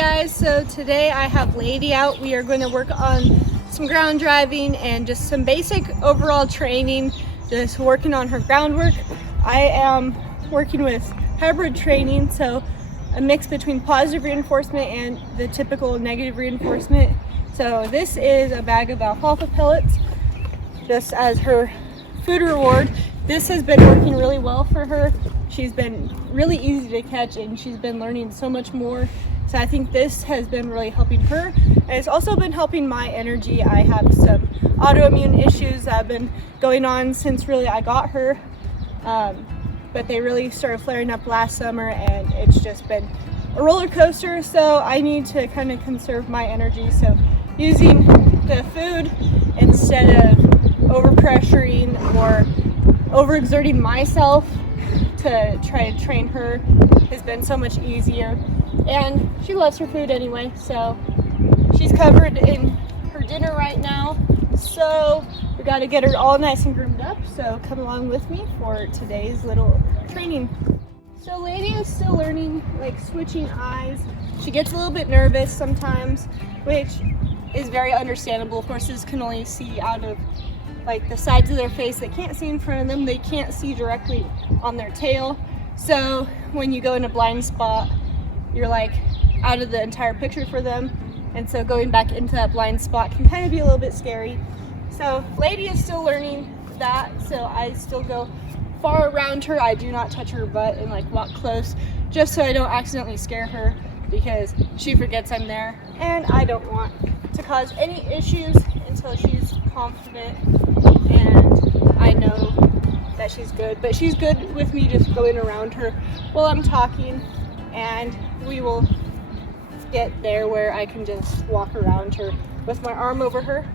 guys, so today I have Lady out. We are going to work on some ground driving and just some basic overall training, just working on her groundwork. I am working with hybrid training, so a mix between positive reinforcement and the typical negative reinforcement. So this is a bag of alfalfa pellets just as her food reward. This has been working really well for her. She's been really easy to catch and she's been learning so much more. So I think this has been really helping her, and it's also been helping my energy. I have some autoimmune issues that have been going on since really I got her, but they really started flaring up last summer, and it's just been a roller coaster. So I need to kind of conserve my energy. So using the food instead of overpressuring or overexerting myself to try to train her has been so much easier. And she loves her food anyway, so she's covered in her dinner right now. So we got to get her all nice and groomed up. So come along with me for today's little training. So Lady is still learning, like, switching eyes. She gets a little bit nervous sometimes, which is very understandable. Horses can only see out of like the sides of their face. They can't see in front of them. They can't see directly on their tail. So when you go in a blind spot, you're like out of the entire picture for them. And so going back into that blind spot can kind of be a little bit scary. So Lady is still learning that. So I still go far around her. I do not touch her butt and like walk close, just so I don't accidentally scare her, because she forgets I'm there. And I don't want to cause any issues until she's confident and I know that she's good. But she's good with me just going around her while I'm talking, and we will get there where I can just walk around her with my arm over her.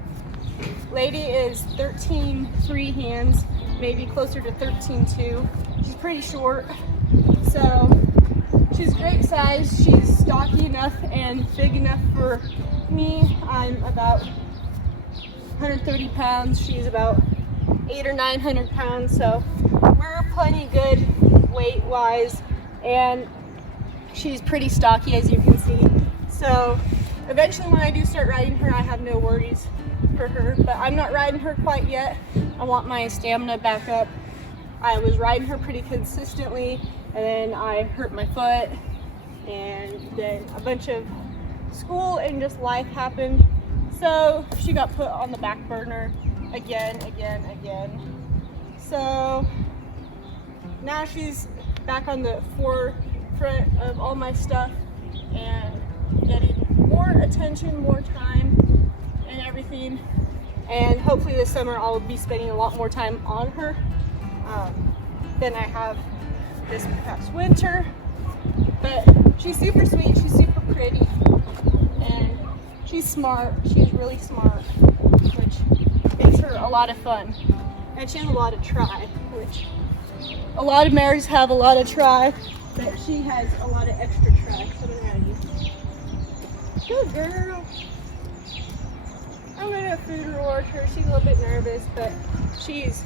Lady is 13 free hands, maybe closer to 13.2. She's pretty short, so she's great size. She's stocky enough and big enough for me. I'm about 130 pounds. She's about 800 or 900 pounds, so we're plenty good weight-wise, and she's pretty stocky, as you can see. So eventually when I do start riding her, I have no worries for her, but I'm not riding her quite yet. I want my stamina back up. I was riding her pretty consistently, and then I hurt my foot, and then a bunch of school and just life happened. So she got put on the back burner again. So now she's back on the forefront of all my stuff and getting more attention, more time and everything. And hopefully this summer I'll be spending a lot more time on her than I have this past winter. But she's super sweet, she's super pretty, and she's smart. She's really smart, which makes her a lot of fun. And she has a lot of try, which a lot of mares have a lot of try, but she has a lot of extra try coming out of you. Good girl. I'm gonna food reward her. She's a little bit nervous, but she's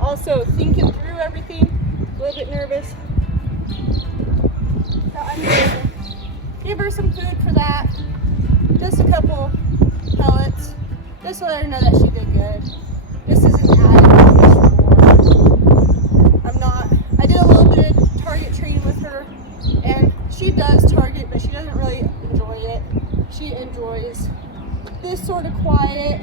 also thinking through everything. A little bit nervous. So I'm gonna give her some food for that. Just a couple pellets, just to let her know that she did good. This isn't added more. I did a little bit of target training with her, and she does target, but she doesn't really enjoy it. She enjoys this sort of quiet,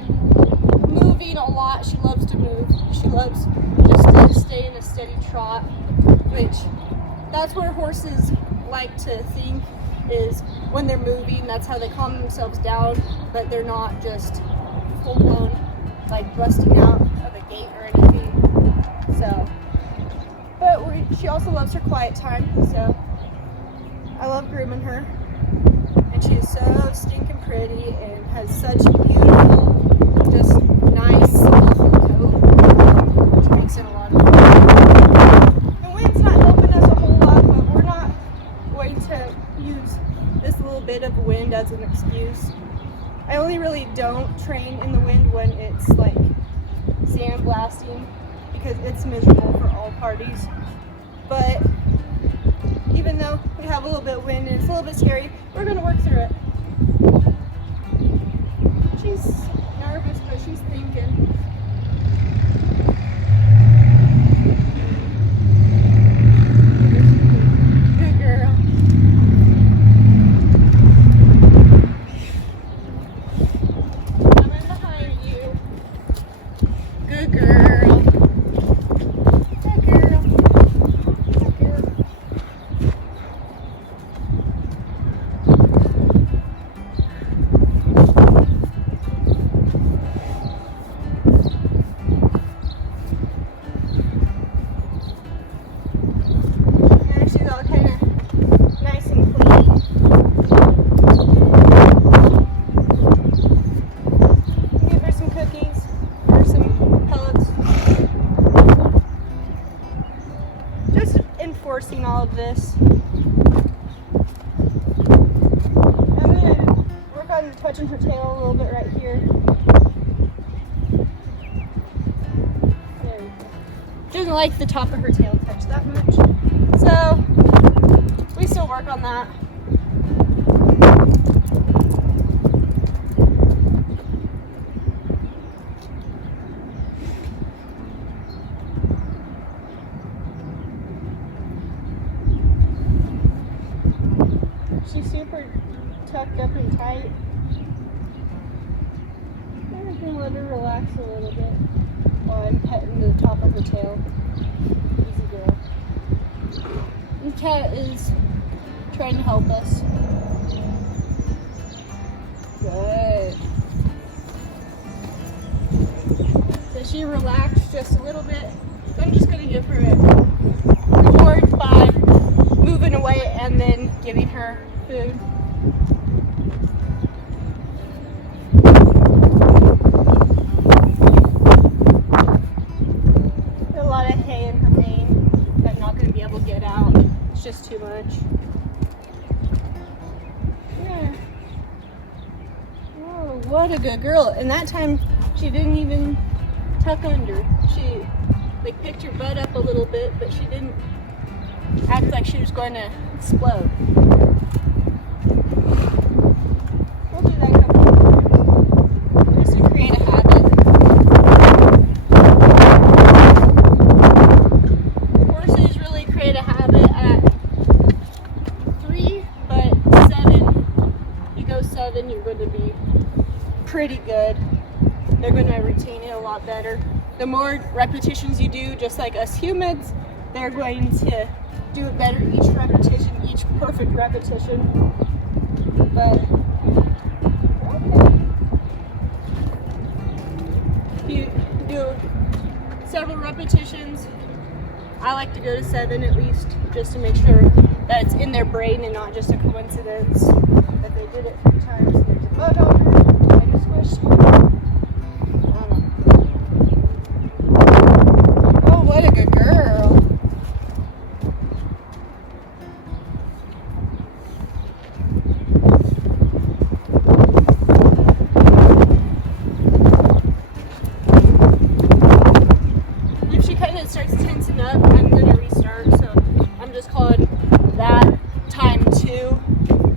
moving a lot. She loves to move. She loves just to stay in a steady trot, which that's where horses like to think is when they're moving. That's how they calm themselves down, but they're not just full-blown like busting out of a gait or anything. So, but she also loves her quiet time, so I love grooming her. And she is so stinking pretty and has such beautiful, just nice, soft coat, which makes it a lot of fun. The wind's not helping us a whole lot, but we're not going to use this little bit of wind as an excuse. I only really don't train in the wind when it's like sandblasting, because it's miserable for all parties. But even though though we have a little bit of wind and it's a little bit scary, we're gonna work through it. She's nervous, but she's thinking. Good girl. Coming behind you. Good girl. Good girl. Good girl. Now she's all kind of nice and clean. Give her some cookies or some pellets. Just enforcing all of this. I'm gonna work on touching her tail a little bit right here. There we go. Doesn't like the top of her tail touch that much. So we still work on that. She's super tucked up and tight. I'm gonna let her relax a little bit while I'm petting the top of her tail. Easy girl. This cat is trying to help us. Good. So she relaxed just a little bit. So I'm just gonna give her a reward by moving away and then giving her food. A lot of hay in her mane that I'm not going to be able to get out. It's just too much. Yeah. Oh, what a good girl. And that time she didn't even tuck under. She like picked her butt up a little bit, but she didn't act like she was going to explode. We'll do that a couple of times just to create a habit. Horses really create a habit at 3, but 7, you go 7, you're going to be pretty good. They're going to retain it a lot better. The more repetitions you do, just like us humans, they're going to do it better each repetition, each perfect repetition. But if you do several repetitions, I like to go to 7 at least, just to make sure that it's in their brain and not just a coincidence that they did it 3 times. There's a bug on her. I just wish. Oh, what a good girl. Starts tensing up, I'm going to restart, so I'm just calling that time 2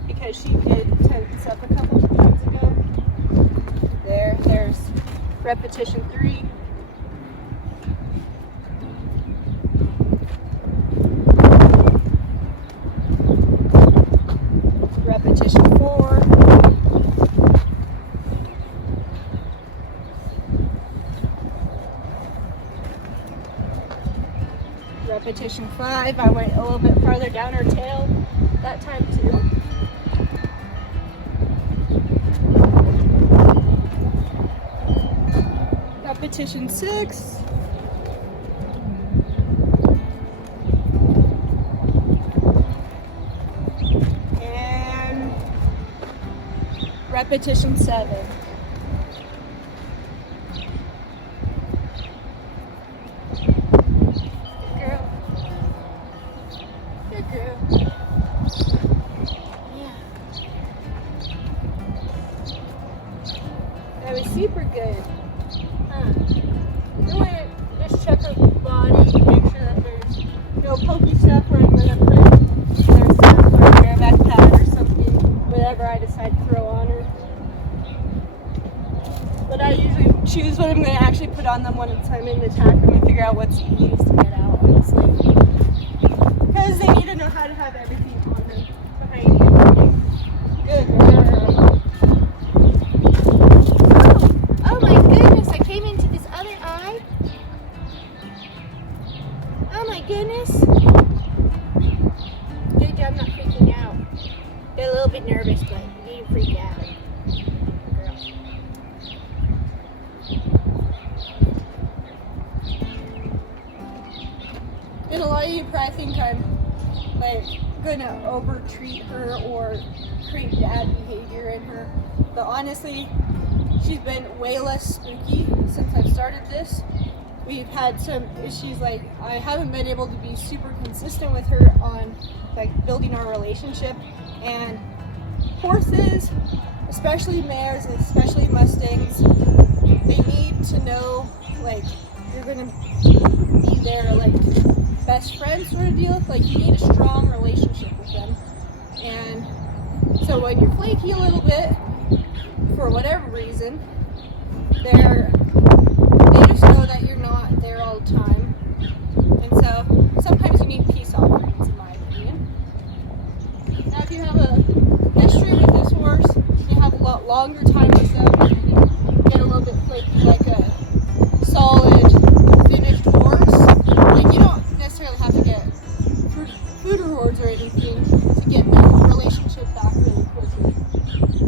because she did tense up a couple of times ago. There's repetition 3. Repetition 4. Repetition 5, I went a little bit farther down her tail that time too. Repetition 6. And repetition 7. That was super good. You want to just check her body, make sure that there's no pokey stuff where I'm going to put their put on them one at a time and attack them and figure out what's easiest to get out, honestly. Because they need to know how to have everything on them behind you. Good girl. Oh my goodness, I came into this other eye. Oh my goodness. Good job not freaking out. Get a little bit nervous, but you didn't freak out. And a lot of you probably think I'm like gonna over treat her or create bad behavior in her, but honestly she's been way less spooky since I've started this. We've had some issues, like I haven't been able to be super consistent with her on like building our relationship, and horses, especially mares, especially mustangs, they need to know like you're gonna be there like best friends sort of deal. Like you need a strong relationship with them, and so when you're flaky a little bit for whatever reason, they just know that you're not there all the time, and so sometimes you need peace offerings, in my opinion. Now if you have a history with this horse, you have a lot longer time with them, and you get a little bit flaky like a solid finished horse, like you don't necessarily have to get food rewards or anything to get the relationship back really quickly.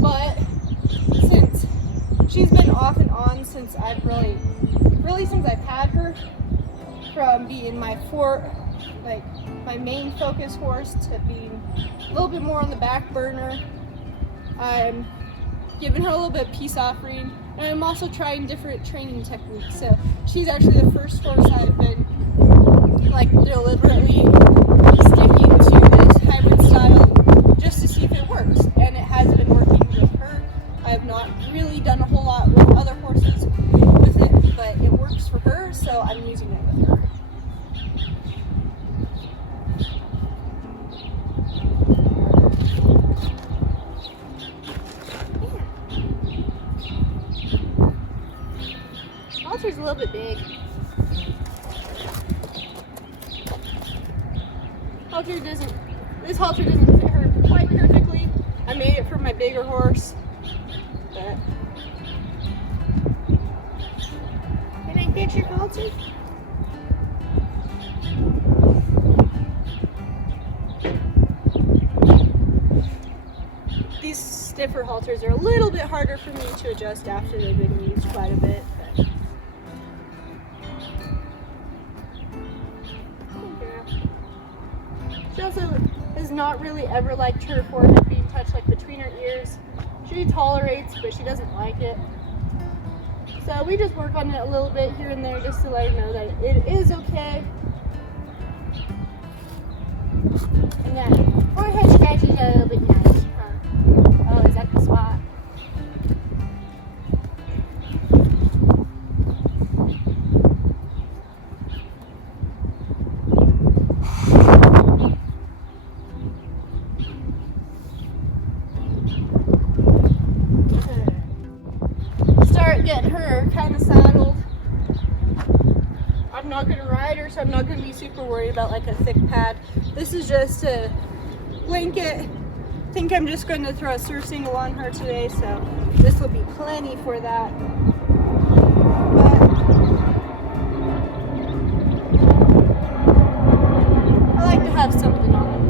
But since she's been off and on since I've really since I've had her, from being my main focus horse to being a little bit more on the back burner, I'm giving her a little bit of peace offering, and I'm also trying different training techniques. So she's actually the first horse I've been like deliberately sticking to this hybrid style just to see if it works, and it has been working with her. I have not really done a whole lot with other horses with it, but it works for her, so I'm using it with her. Halter's a little bit big. This halter doesn't fit her quite perfectly. I made it for my bigger horse, but Can I get your halter? these stiffer halters are a little bit harder for me to adjust after they've been used quite a bit. But she also has not really ever liked her forehead being touched like between her ears. She tolerates, but she doesn't like it. So we just work on it a little bit here and there just to let her know that it is okay. And that forehead scratches are a little bit nice. Oh, is that the spot? Start getting her kind of saddled. I'm not going to ride her, so I'm not going to be super worried about like a thick pad. This is just a blanket. I think I'm just going to throw a surcingle on her today, so this will be plenty for that. But I like to have something on her.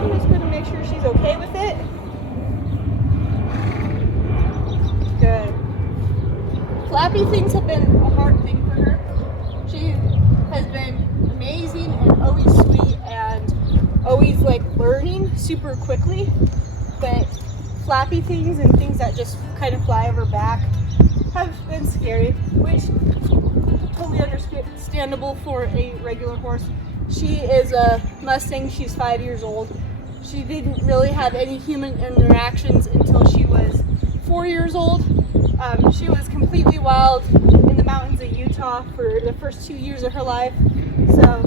I'm just going to make sure she's okay with it. Good. Flappy things have been a hard thing for her. She has been amazing and always sweet and always like learning super quickly, but flappy things and things that just kind of fly over back have been scary, which totally understandable for a regular horse. She is a Mustang. She's 5 years old. She didn't really have any human interactions until she was 4 years old. She was completely wild in the mountains of Utah for the first 2 years of her life. So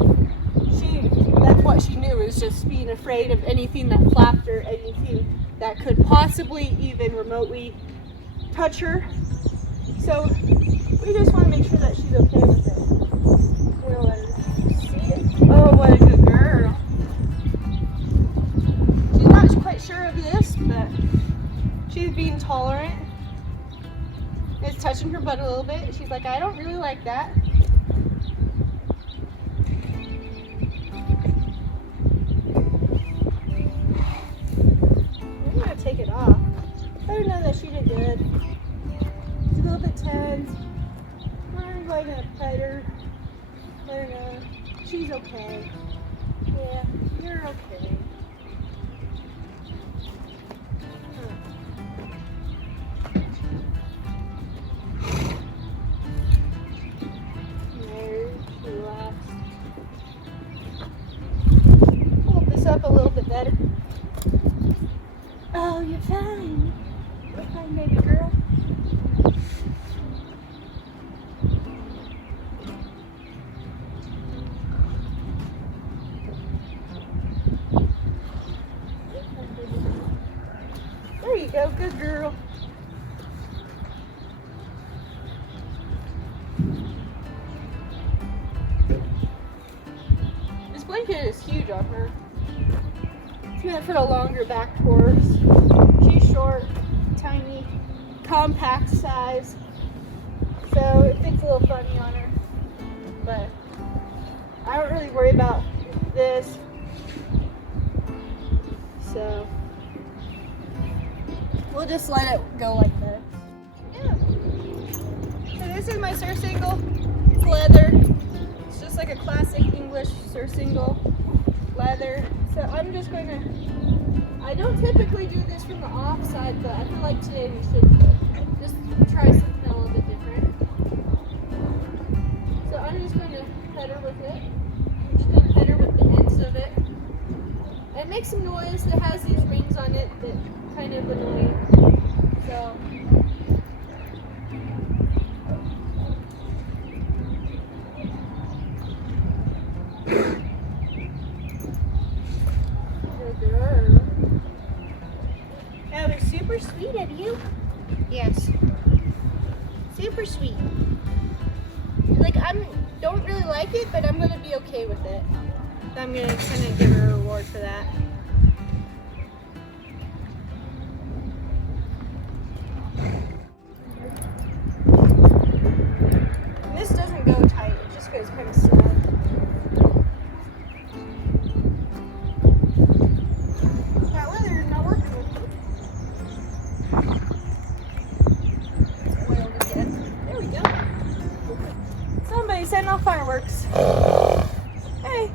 that's what she knew, is just being afraid of anything that flapped or anything that could possibly even remotely touch her. So we just want to make sure that she's okay with it. We'll let her see it. Oh, what a good girl. She's not quite sure of this, but she's being tolerant. It's touching her butt a little bit. She's like, I don't really like that. I'm gonna take it off. Let her know that she did good. She's a little bit tense. I'm going to pet her. Let her know she's okay. Yeah, you're okay. Up a little bit better. Oh, you're fine. You're fine, baby girl. There you go, good girl. This blanket is huge on her. It's meant for the longer back horse. She's short, tiny, compact size, so it fits a little funny on her. But I don't really worry about this. So we'll just let it go like this. Yeah. So this is my surcingle. It's leather. It's just like a classic English surcingle. Leather. So I'm just going to, I don't typically do this from the off side, but I feel like today we should just try something a little bit different. So I'm just going to pet her with it. I'm just going to pet her with the ends of it. It makes some noise. It has these rings on it that kind of annoy. So super sweet of you. Yes. Super sweet. Like, don't really like it, but I'm gonna be okay with it. So I'm gonna kind of give her a reward for that. And this doesn't go tight, it just goes kind of snug. Setting off fireworks. Hey.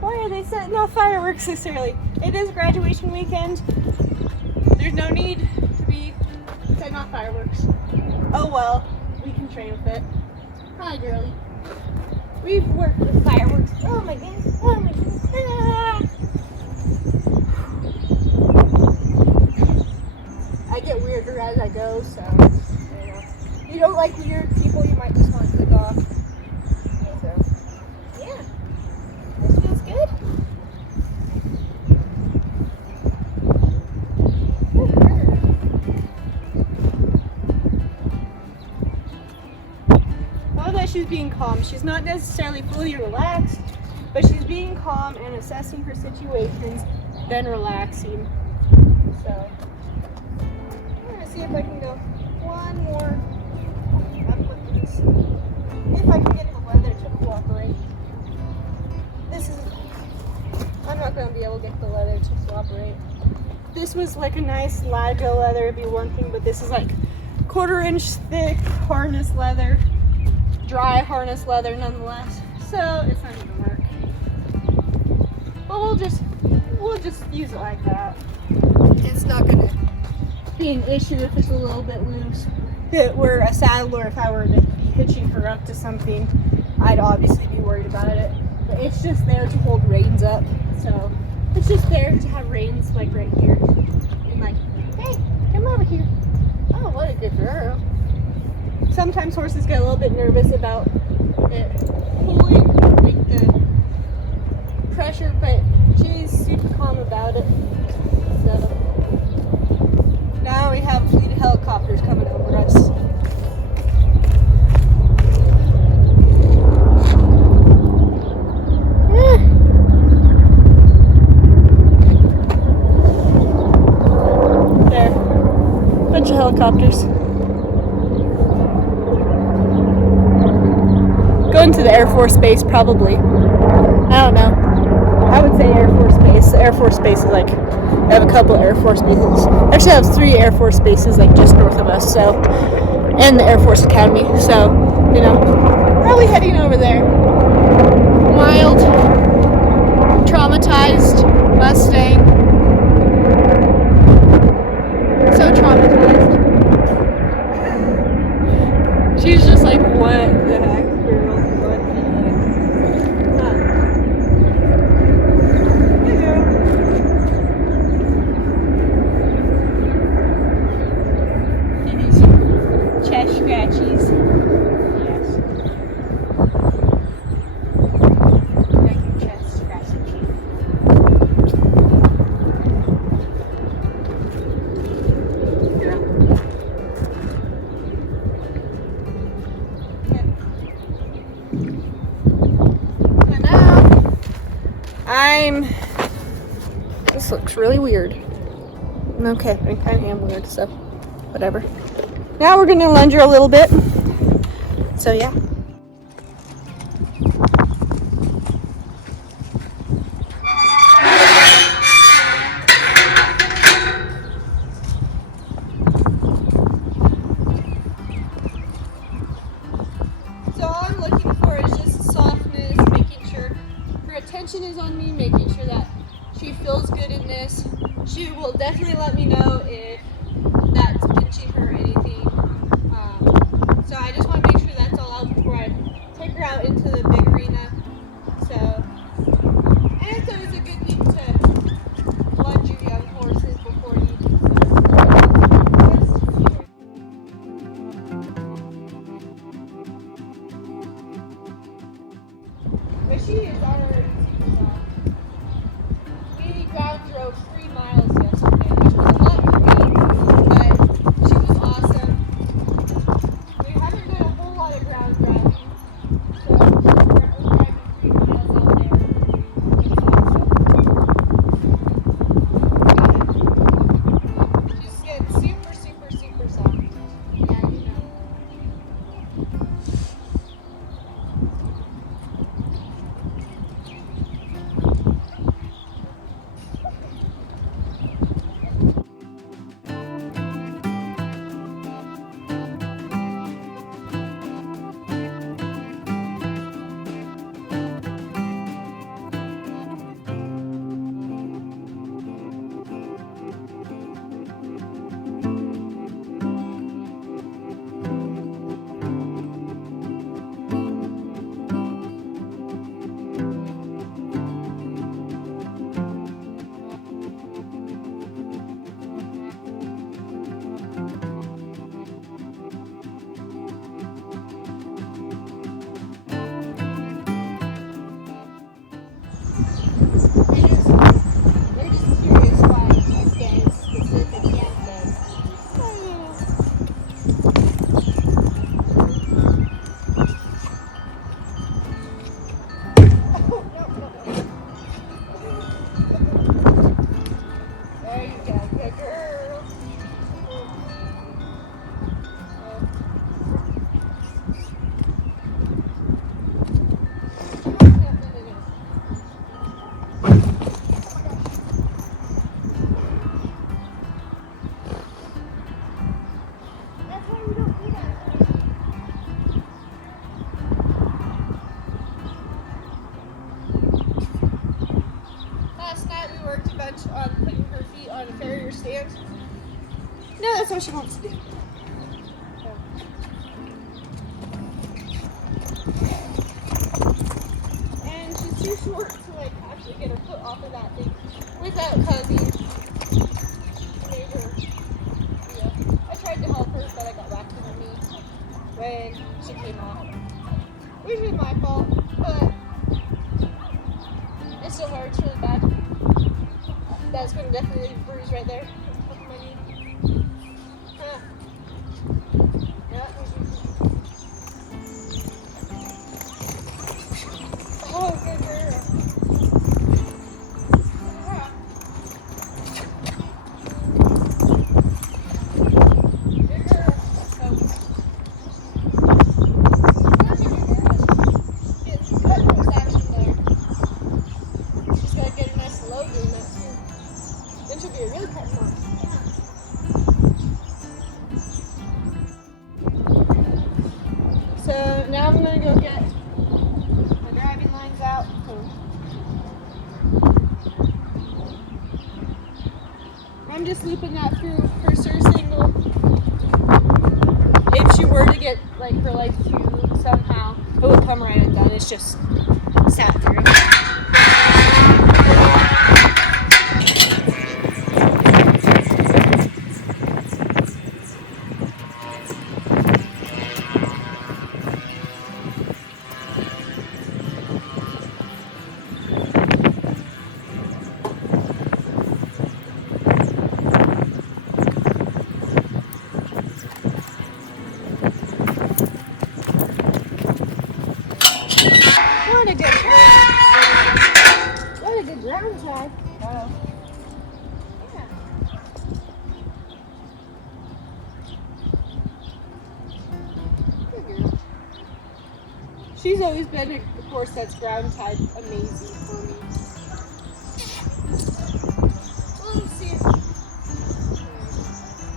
Why are they setting off fireworks this early? It is graduation weekend. There's no need to be setting off fireworks. Oh well, we can train with it. Hi, girlie. We've worked with fireworks. Oh my goodness. Oh my goodness. Ah. I get weirder as I go, so. If you don't like weird people, you might just want to click off. So, yeah. This feels good. I love that she's being calm. She's not necessarily fully relaxed, but she's being calm and assessing her situations, then relaxing. So, I'm going to see if I can go one more. If I can get the leather to cooperate. I'm not going to be able to get the leather to cooperate. This was like a nice Lago leather, it'd be one thing, but this is like 1/4 inch thick harness leather. Dry harness leather nonetheless. So it's not going to work. But we'll just use it like that. It's not going to be an issue if it's a little bit loose. If it were a saddle or if I were to be hitching her up to something, I'd obviously be worried about it. But it's just there to hold reins up. So it's just there to have reins like right here. And like, hey, come over here. Oh, what a good girl. Sometimes horses get a little bit nervous about it pulling, like the pressure, but she's super calm about it. So now we have a fleet of helicopters coming over us. There, bunch of helicopters. Going to the Air Force Base, probably. I don't know. I would say Air Force Base. The Air Force Base is like, I have a couple Air Force bases. Actually, I have 3 Air Force bases like just north of us, so, and the Air Force Academy, so, you know, probably heading over there. Wild, traumatized Mustang. So traumatized. She's just like, what the heck, girl? What the heck? Huh. Hey, girl. Give you some chest scratchies. Yes. Like your chest scratching. Girl. This looks really weird. Okay, I kind of am weird, so whatever. Now we're gonna lunge her a little bit. So yeah. So all I'm looking for is just softness, making sure her attention is on me, making sure that she feels good in this. She will definitely let me know if that's pinching her or anything. So I just want to make sure that's all out before I take her out into the big arena. So, and it's always a good thing to lunge your young horses before you do so. But she is already super soft. We ground drove 3 miles yesterday, which was a lot for me, but she was awesome. We haven't done a whole lot of ground driving, so we're driving 3 miles out there. It's awesome. She's getting super, super, super soft. Yeah, you know. They're just curious why Mustangs specific Kansas. There you go, good girl. Last night we worked a bunch on putting her feet on a farrier stand. No, that's what she wants to do. And she's too short to like actually get her foot off of that thing without causing major. Yeah. I tried to help her, but I got whacked in her knee when she came off. Which was my fault, but it still hurts really bad. That's going to definitely leave a bruise right there. Up my knee. Yeah. Oh, good girl. Yeah. Good girl. Get some good horse action there. She's got to get a nice load doing that too. Then she'll be a really pet horse. So now I'm going to go get my driving lines out. I'm just looping that through her surge single. If she were to get like her leg to somehow, it would come right undone. It's just sat through. What a good What a good ground tide. Wow. Yeah. Good girl. She's always been a horse that's ground tide amazing for me. Let's see.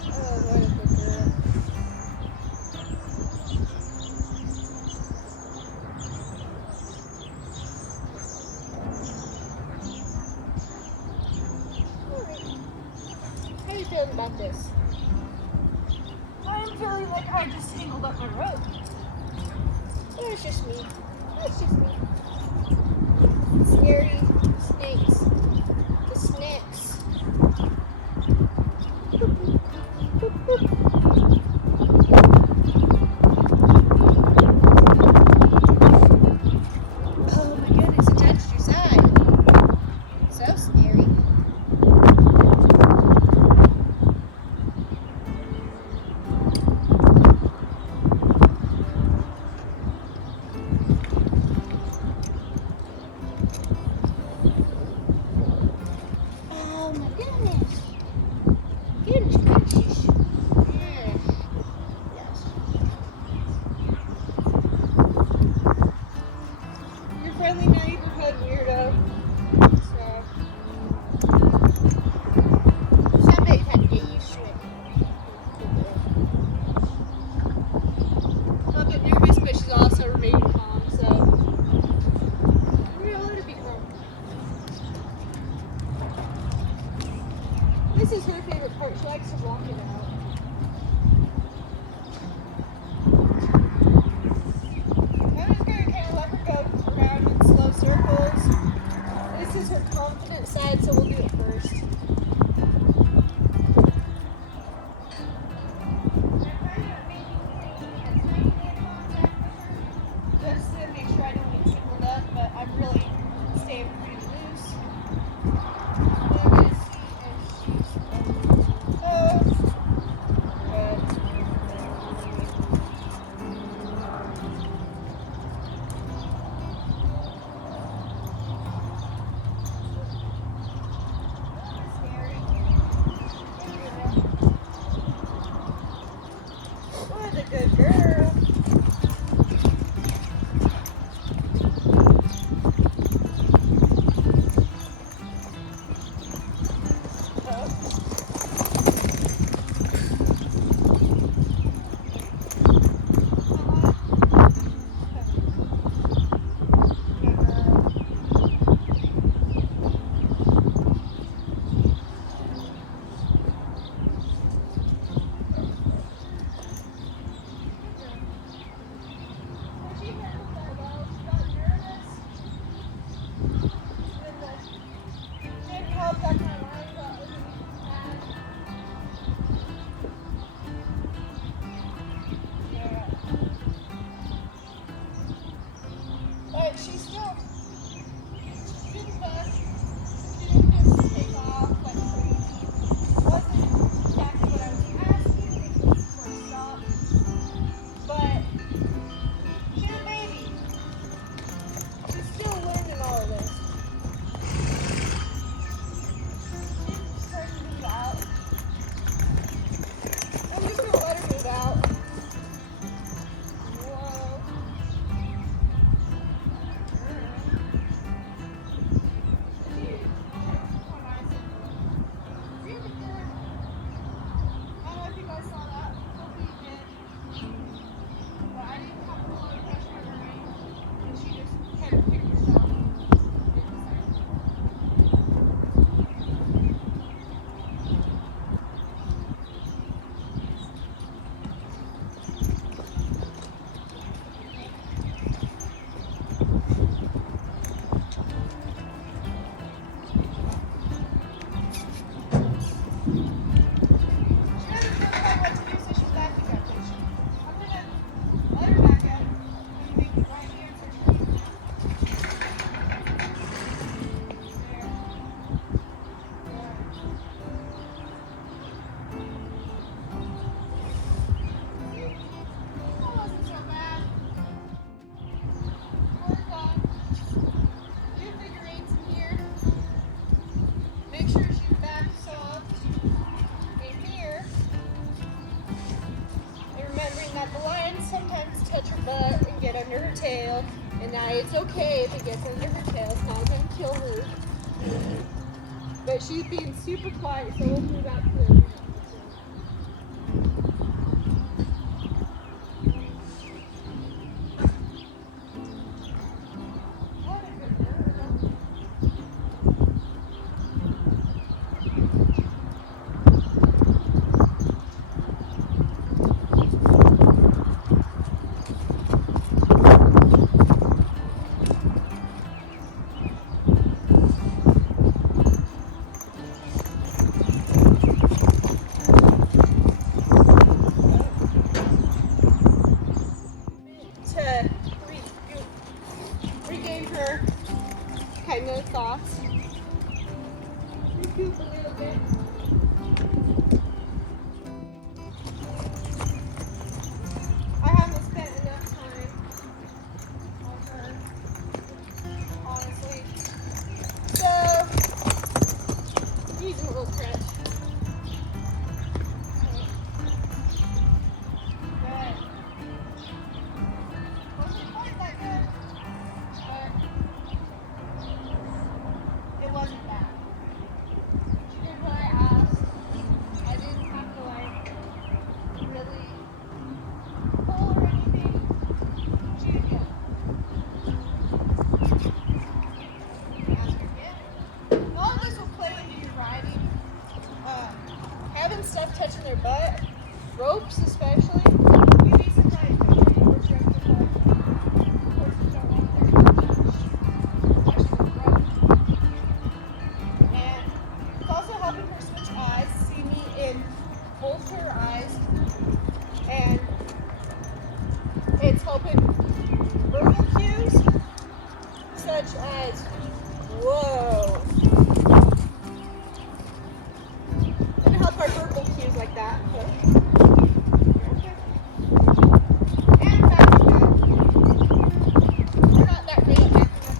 Oh, what a good girl. How are you feeling about this? I'm feeling like I just tangled up my rope. That's just me. That's just me. Scary snakes. The snakes. Oh my goodness, it touched your side. So scary. Oh my goodness. Goodness gracious. Yes. Yes. Your friendly neighborhood weirdo. So. Some days have to get used to it. A bit nervous, but she's also remaining calm, so. We're allowed to be calm. This is her favorite part. She likes to walk it out. I'm just going to kind of let her go around in slow circles. This is her confident side, so we'll do it first. Yes. under her tail, and now it's okay if it gets under her tail. It's not going to kill her. But she's being super quiet, so we'll move out to the regain her kind of thoughts. Recoup a little bit. I haven't spent enough time on her, honestly. So, using a little stretch. It wasn't bad. She did what I asked. I didn't have to like really pull or anything. She did good. Ask her again. All of this will play into your riding. Having stuff touching their butt, ropes especially. You'd be surprised how many horses don't like their butt touched. Especially the rope. And it's also helping her switch eyes, see me in both her eyes, and it's helping verbal cues such as whoa. And help our verbal cues like that. And back to that. We're not that great at back to that.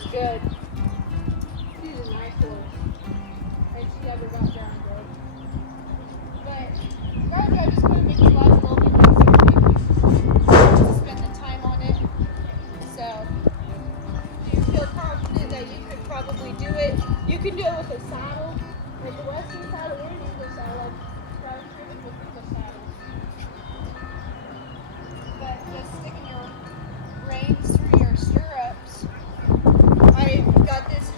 is good. She's a nice horse. And she never got ground drove. But ground drive is going to make your life a little bit easier to spend the time on it. So, do you feel confident that you could probably do it? You can do it with a saddle, like the Western saddle or an English saddle. I've driven with English saddle. But just sticking your reins through your stirrups. I got this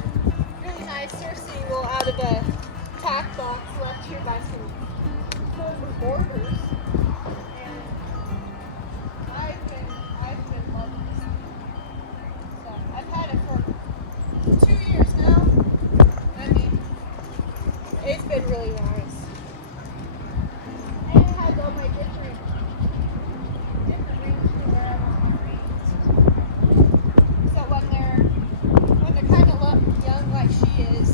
really nice surfing wool out of a tack box left here by some former boarders, and I've been loving this. So I've had it for 2 years now. I mean, it's been really nice. And it has all my different rings for where I want my rings. So when they're kind of young like she is,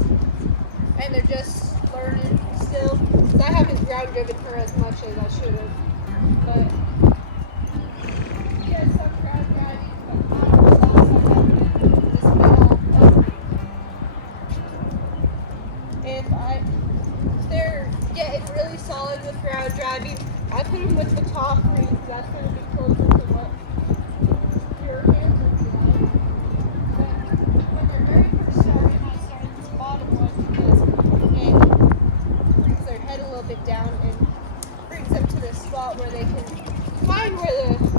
and they're just learning still, 'cause I haven't ground driven her as much as I should have, but she has some ground driving, but not a lot. I have this middle opening. If they're getting really solid with ground driving, I put them with the top rings. That's going to be closer to what your hands would be like. But when they're very first starting, I start at this bottom one because it brings their head a little bit down and brings them to this spot where they can find where the rings is.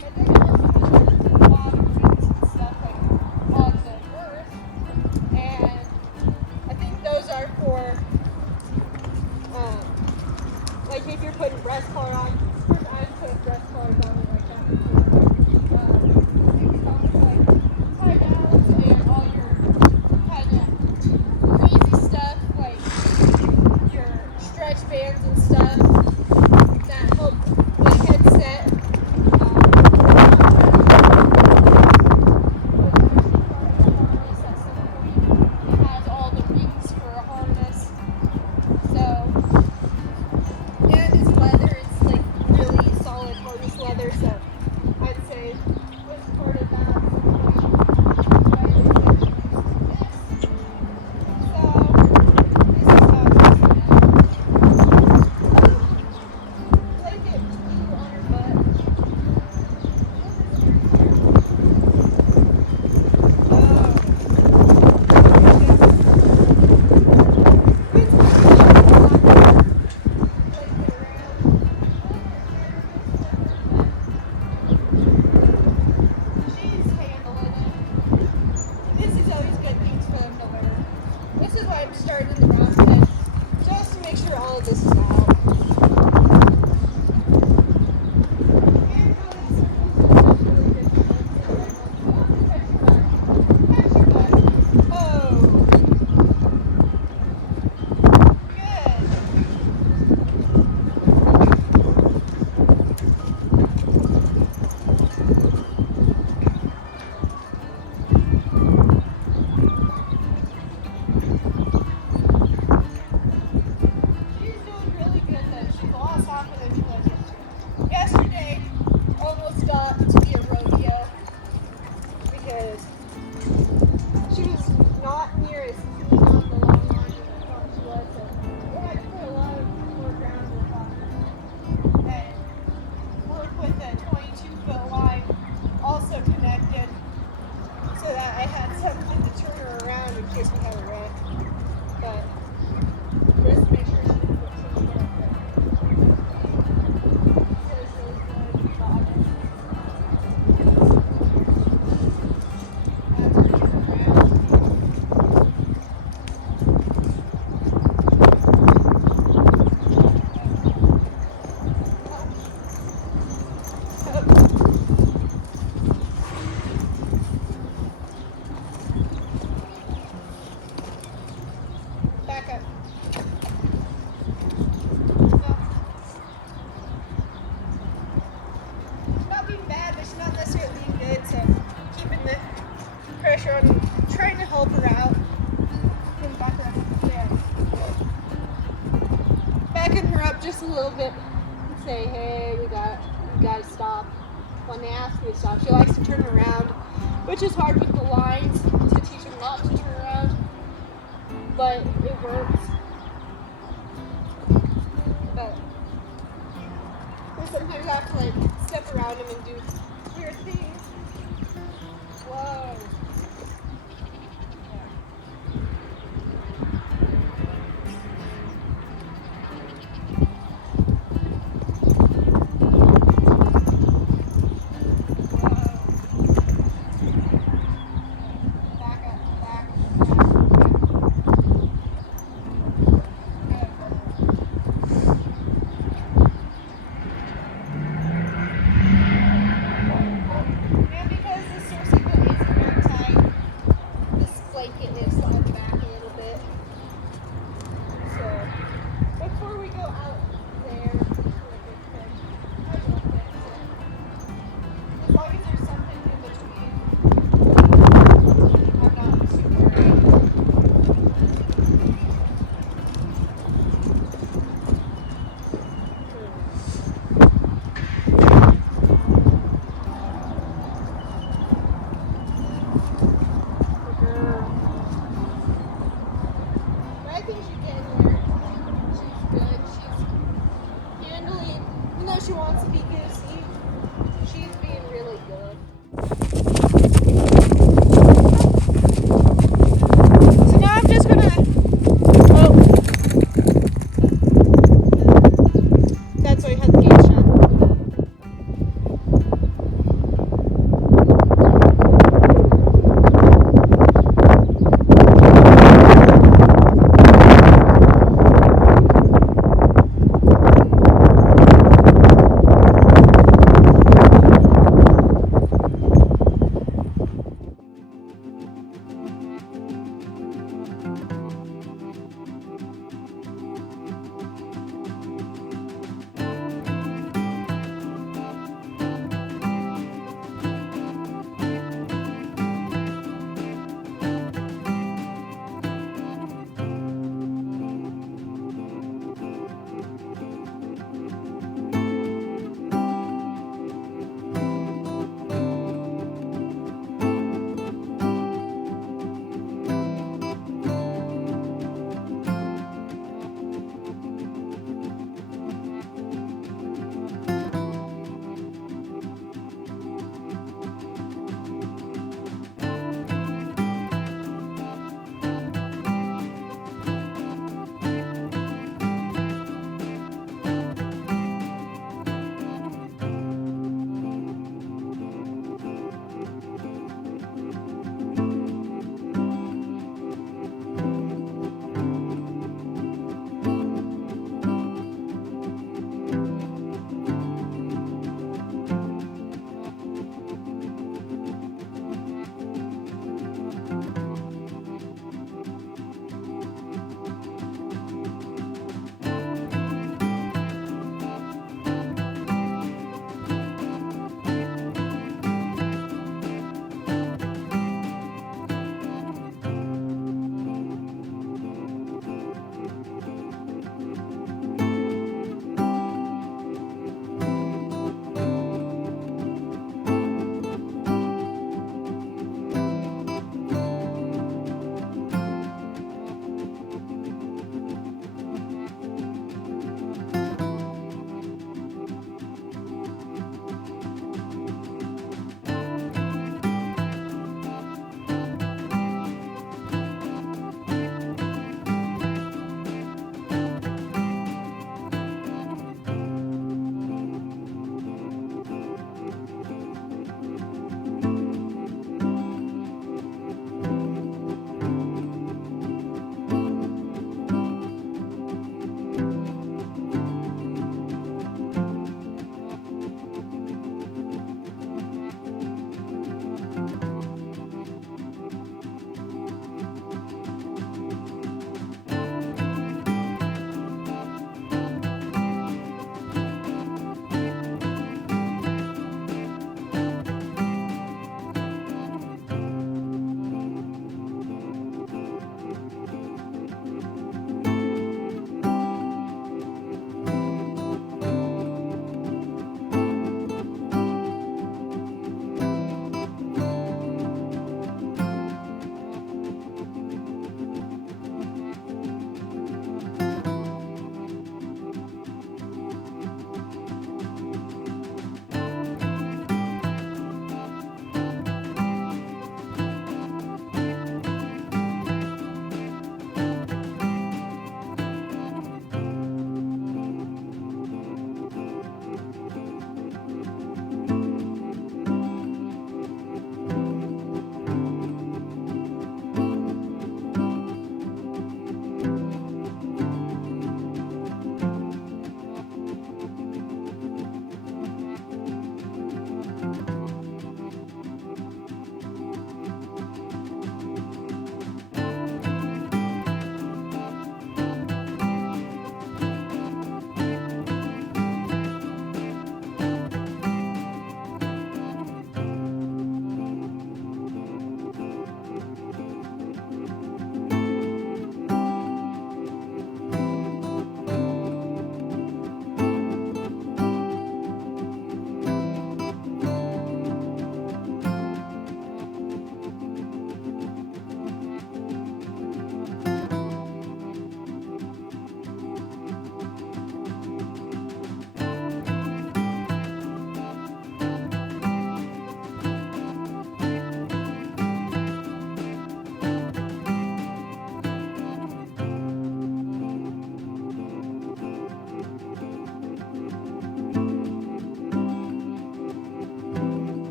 But then I also put the bottom rings and stuff like on the girth, and I think those are for when they ask me to stop. She likes to turn around, which is hard with the lines to teach them not to turn around, but it works. But sometimes I have to like step around them and do weird things. Whoa. She wants to be goosey. She's being really good.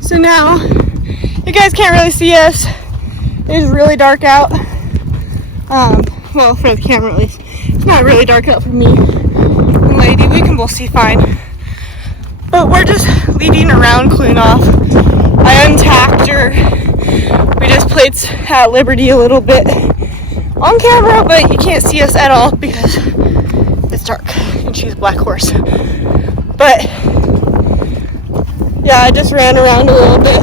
So now, you guys can't really see us. It is really dark out. Well, for the camera at least. It's not really dark out for me and Lady. We can both see fine. But we're just leading around, cooling off. I untacked her. We just played at Liberty a little bit on camera, but you can't see us at all because it's dark and she's a black horse. But yeah, I just ran around a little bit.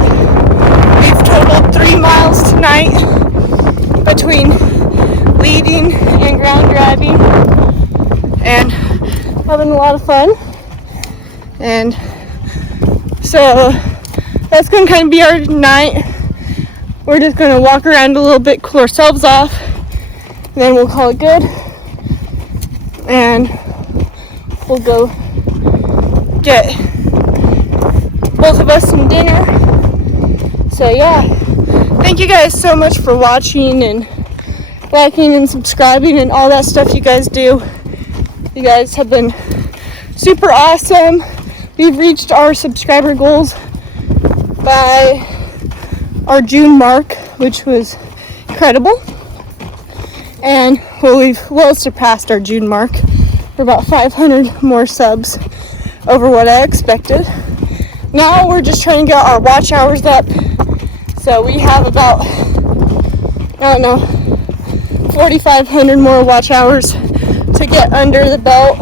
We've totaled 3 miles tonight between leading and ground driving and having a lot of fun. And so that's going to kind of be our night. We're just going to walk around a little bit, cool ourselves off, and then we'll call it good. And we'll go get both of us some dinner. So yeah, thank you guys so much for watching and liking and subscribing and all that stuff you guys do. You guys have been super awesome. We've reached our subscriber goals by our June mark, which was incredible. And we've well surpassed our June mark. We're about 500 more subs over what I expected. Now we're just trying to get our watch hours up. So we have about, I don't know, 4,500 more watch hours to get under the belt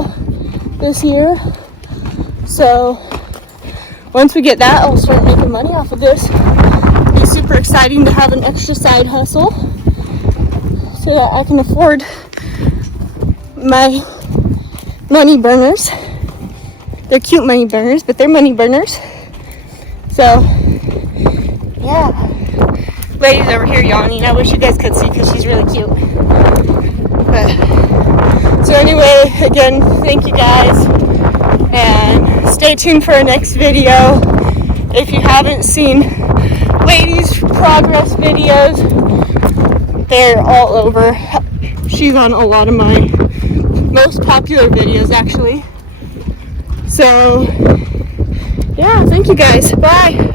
this year. So once we get that, I'll start making money off of this. It'll be super exciting to have an extra side hustle so that I can afford my money burners. They're cute money burners, but they're money burners. So yeah. Lady's over here yawning. I wish you guys could see because she's really cute. But so anyway, again, thank you guys. And stay tuned for our next video. If you haven't seen Lady's progress videos, they're all over. She's on a lot of my most popular videos, actually. So, yeah, thank you guys. Bye.